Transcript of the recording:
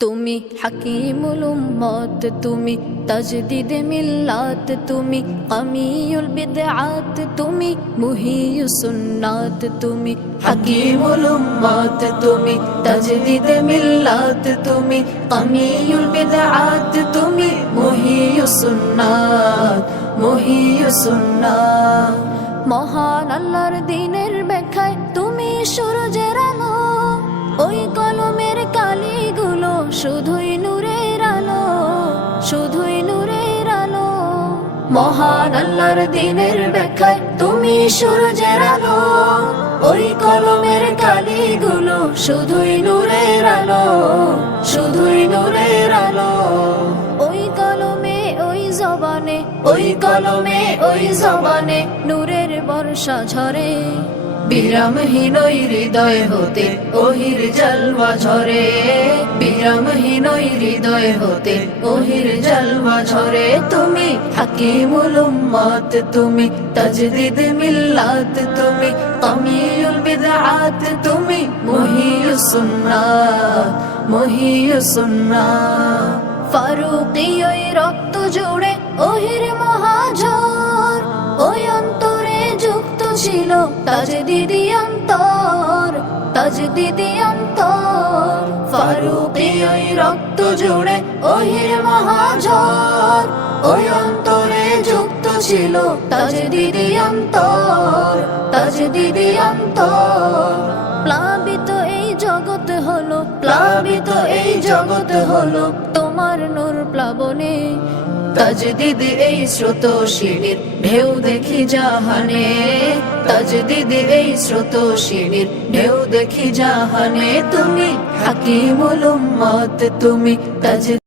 তুমি হাকিমুল উম্মত, তুমি তাজদিদে মিল্লাত, তুমি কামিউল বিদআত, তুমি মুহিয়ুস সুন্নাত। তুমি হাকিমুল উম্মত, তুমি তাজদিদে মিল্লাত, তুমি কামিউল বিদআত, তুমি মুহিয়ুস সুন্নাত, মুহিয়ুস সুন্নাত। মহান আল্লাহর দ্বীনের ব্যাখ্যায় তুমি সূরজের আলো, ওই কলমের কালিগুলো শুধুই নূরের আলো, শুধুই নূরের আলো। মহান আল্লাহর দ্বীনের ব্যাখ্যায় তুমি সূরজের আলো, ওই কলমের কালিগুলো শুধুই নূরের আলো, শুধুই নূরের আলো। ওই কলমে ওই জবানে, ওই কলমে ওই জবানে নূরের বর্ষা ঝরে, বিরামহীন ওই হৃদয় হতে ওহির জলওয়া ঝরে, বিরামহীন ওই হৃদয় হতে ওহির জলওয়া ঝরে। তুমি হাকিমুল উম্মত, তুমি তাজদিদ মিল্লাত, তুমি কামিউল বিদআত, তুমি মুহিয়ুস সুন্নাত, মুহিয়ুস সুন্নাত। ফারুকী ওই রক্ত জুড়ে ওহির মহাঝড়, ওই অন্তরে যুক্ত ছিল তাজদিদি অন্তর, তাজদিদি অন্তর। ফারুকী ওই রক্ত জুড়ে ওহির মহাঝড়, ওই অন্তরে যুক্ত ছিল তাজদিদি অন্তর, তাজদিদি অন্তর। প্লাবিত এই জগৎ হলো, প্লাবিত এই জগৎ হলো তোমার নূর প্লাবনে। তাজদিদ এই স্রোত শিরির ঢেউ দেখি জাহানে, তাজদিদ এই স্রোত শিরির ঢেউ দেখি জাহানে। তুমি হাকিমুল উম্মত, তুমি তাজদিদ